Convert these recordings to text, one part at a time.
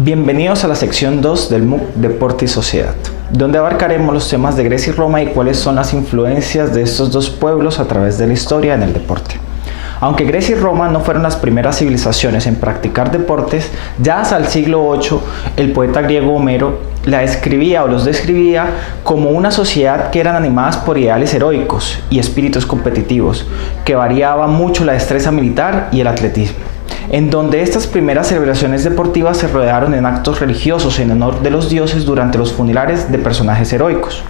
Bienvenidos a la sección 2 del MOOC Deporte y Sociedad, donde abarcaremos los temas de Grecia y Roma y cuáles son las influencias de estos dos pueblos a través de la historia en el deporte. Aunque Grecia y Roma no fueron las primeras civilizaciones en practicar deportes, ya hasta el siglo VIII el poeta griego Homero la describía o los describía como una sociedad que eran animadas por ideales heroicos y espíritus competitivos, que variaba mucho la destreza militar y el atletismo, en donde estas primeras celebraciones deportivas se rodearon en actos religiosos en honor de los dioses durante los funerales de personajes heroicos.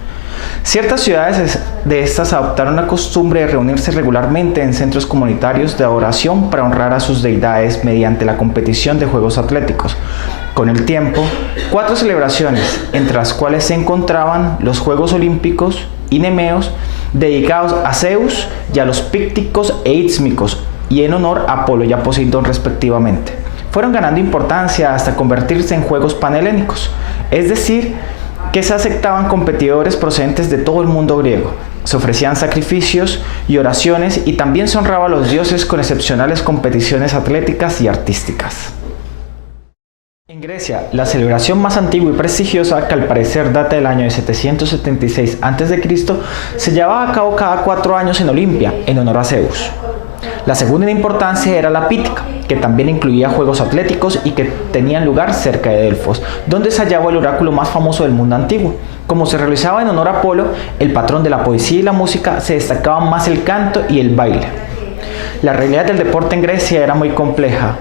Ciertas ciudades de estas adoptaron la costumbre de reunirse regularmente en centros comunitarios de adoración para honrar a sus deidades mediante la competición de juegos atléticos. Con el tiempo, 4 celebraciones, entre las cuales se encontraban los Juegos Olímpicos y Nemeos, dedicados a Zeus y a los pícticos e ístmicos, y en honor a Apolo y a Poseidón respectivamente. Fueron ganando importancia hasta convertirse en Juegos Panhelénicos, es decir, que se aceptaban competidores procedentes de todo el mundo griego. Se ofrecían sacrificios y oraciones y también se honraba a los dioses con excepcionales competiciones atléticas y artísticas. En Grecia, la celebración más antigua y prestigiosa, que al parecer data del año de 776 a.C., se llevaba a cabo cada 4 años en Olimpia, en honor a Zeus. La segunda en importancia era la Pítica, que también incluía juegos atléticos y que tenían lugar cerca de Delfos, donde se hallaba el oráculo más famoso del mundo antiguo. Como se realizaba en honor a Apolo, el patrón de la poesía y la música, se destacaban más el canto y el baile. La realidad del deporte en Grecia era muy compleja.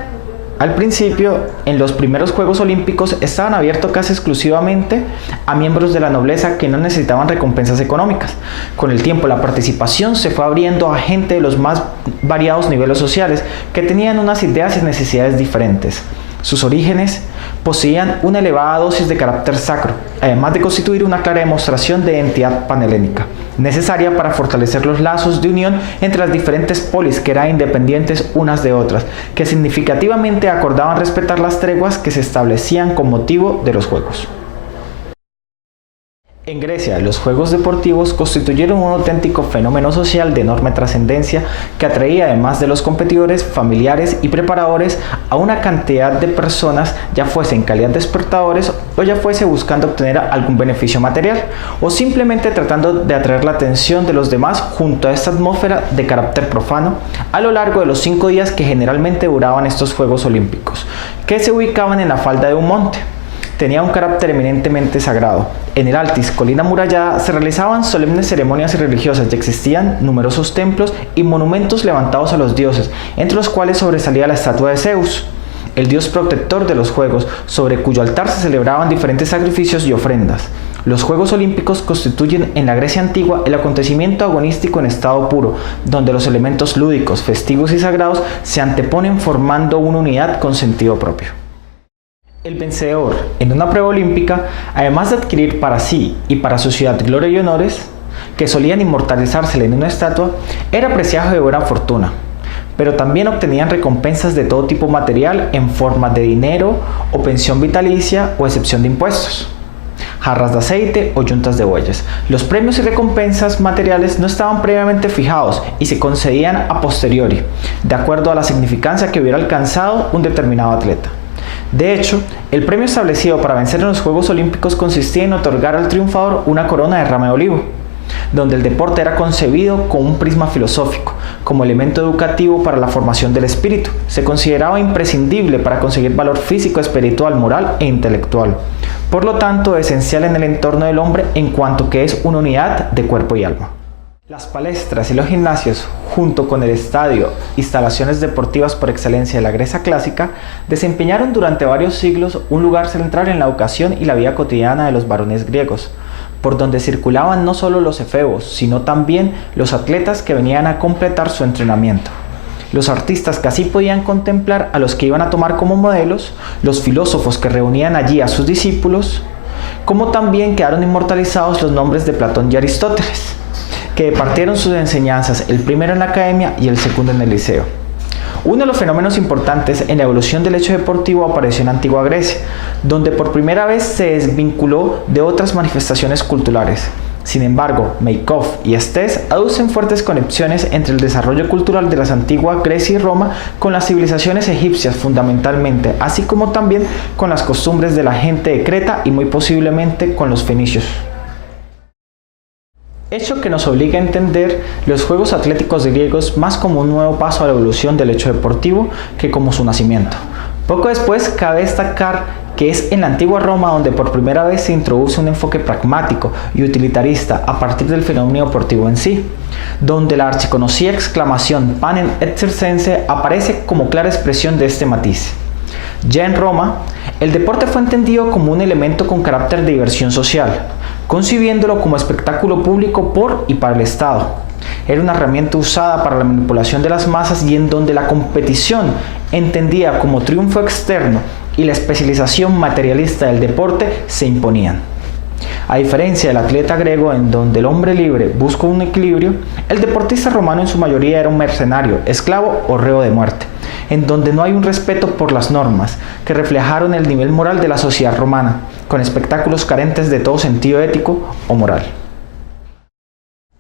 Al principio, en los primeros Juegos Olímpicos estaban abiertos casi exclusivamente a miembros de la nobleza que no necesitaban recompensas económicas. Con el tiempo, la participación se fue abriendo a gente de los más variados niveles sociales que tenían unas ideas y necesidades diferentes. Sus orígenes poseían una elevada dosis de carácter sacro, además de constituir una clara demostración de identidad panhelénica, necesaria para fortalecer los lazos de unión entre las diferentes polis que eran independientes unas de otras, que significativamente acordaban respetar las treguas que se establecían con motivo de los juegos. En Grecia, los juegos deportivos constituyeron un auténtico fenómeno social de enorme trascendencia que atraía, además de los competidores, familiares y preparadores, a una cantidad de personas, ya fuese en calidad de espectadores o ya fuese buscando obtener algún beneficio material o simplemente tratando de atraer la atención de los demás junto a esta atmósfera de carácter profano a lo largo de los 5 días que generalmente duraban estos Juegos Olímpicos, que se ubicaban en la falda de un monte. Tenía un carácter eminentemente sagrado. En el Altis, colina amurallada, se realizaban solemnes ceremonias religiosas y existían numerosos templos y monumentos levantados a los dioses, entre los cuales sobresalía la estatua de Zeus, el dios protector de los juegos, sobre cuyo altar se celebraban diferentes sacrificios y ofrendas. Los Juegos Olímpicos constituyen en la Grecia antigua el acontecimiento agonístico en estado puro, donde los elementos lúdicos, festivos y sagrados se anteponen formando una unidad con sentido propio. El vencedor en una prueba olímpica, además de adquirir para sí y para su ciudad gloria y honores, que solían inmortalizársele en una estatua, era apreciado de buena fortuna, pero también obtenían recompensas de todo tipo material en forma de dinero o pensión vitalicia o excepción de impuestos, jarras de aceite o yuntas de bueyes. Los premios y recompensas materiales no estaban previamente fijados y se concedían a posteriori, de acuerdo a la significancia que hubiera alcanzado un determinado atleta. De hecho, el premio establecido para vencer en los Juegos Olímpicos consistía en otorgar al triunfador una corona de rama de olivo, donde el deporte era concebido con un prisma filosófico, como elemento educativo para la formación del espíritu. Se consideraba imprescindible para conseguir valor físico, espiritual, moral e intelectual. Por lo tanto, esencial en el entorno del hombre en cuanto que es una unidad de cuerpo y alma. Las palestras y los gimnasios, junto con el estadio, instalaciones deportivas por excelencia de la Grecia clásica, desempeñaron durante varios siglos un lugar central en la educación y la vida cotidiana de los varones griegos, por donde circulaban no solo los efebos, sino también los atletas que venían a completar su entrenamiento. Los artistas que así podían contemplar a los que iban a tomar como modelos, los filósofos que reunían allí a sus discípulos, como también quedaron inmortalizados los nombres de Platón y Aristóteles, que departieron sus enseñanzas, el primero en la academia y el segundo en el liceo. Uno de los fenómenos importantes en la evolución del hecho deportivo apareció en Antigua Grecia, donde por primera vez se desvinculó de otras manifestaciones culturales. Sin embargo, Meykov y Estés aducen fuertes conexiones entre el desarrollo cultural de las antiguas Grecia y Roma con las civilizaciones egipcias fundamentalmente, así como también con las costumbres de la gente de Creta y muy posiblemente con los fenicios. Hecho que nos obliga a entender los Juegos Atléticos griegos más como un nuevo paso a la evolución del hecho deportivo que como su nacimiento. Poco después cabe destacar que es en la antigua Roma donde por primera vez se introduce un enfoque pragmático y utilitarista a partir del fenómeno deportivo en sí, donde la archiconocida exclamación panem et circense aparece como clara expresión de este matiz. Ya en Roma, el deporte fue entendido como un elemento con carácter de diversión social, concibiéndolo como espectáculo público por y para el Estado. Era una herramienta usada para la manipulación de las masas y en donde la competición, entendida como triunfo externo, y la especialización materialista del deporte se imponían. A diferencia del atleta griego en donde el hombre libre busca un equilibrio, el deportista romano en su mayoría era un mercenario, esclavo o reo de muerte, en donde no hay un respeto por las normas que reflejaron el nivel moral de la sociedad romana, con espectáculos carentes de todo sentido ético o moral.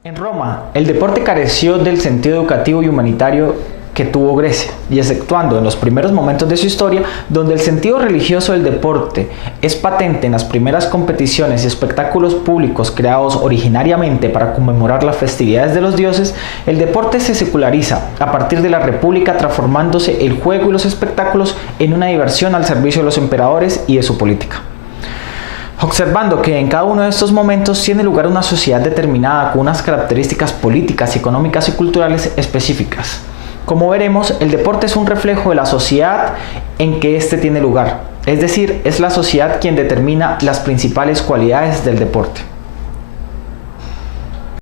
En Roma, el deporte careció del sentido educativo y humanitario que tuvo Grecia, y exceptuando en los primeros momentos de su historia, donde el sentido religioso del deporte es patente en las primeras competiciones y espectáculos públicos creados originariamente para conmemorar las festividades de los dioses, el deporte se seculariza a partir de la República, transformándose el juego y los espectáculos en una diversión al servicio de los emperadores y de su política. Observando que en cada uno de estos momentos tiene lugar una sociedad determinada con unas características políticas, económicas y culturales específicas. Como veremos, el deporte es un reflejo de la sociedad en que éste tiene lugar, es decir, es la sociedad quien determina las principales cualidades del deporte.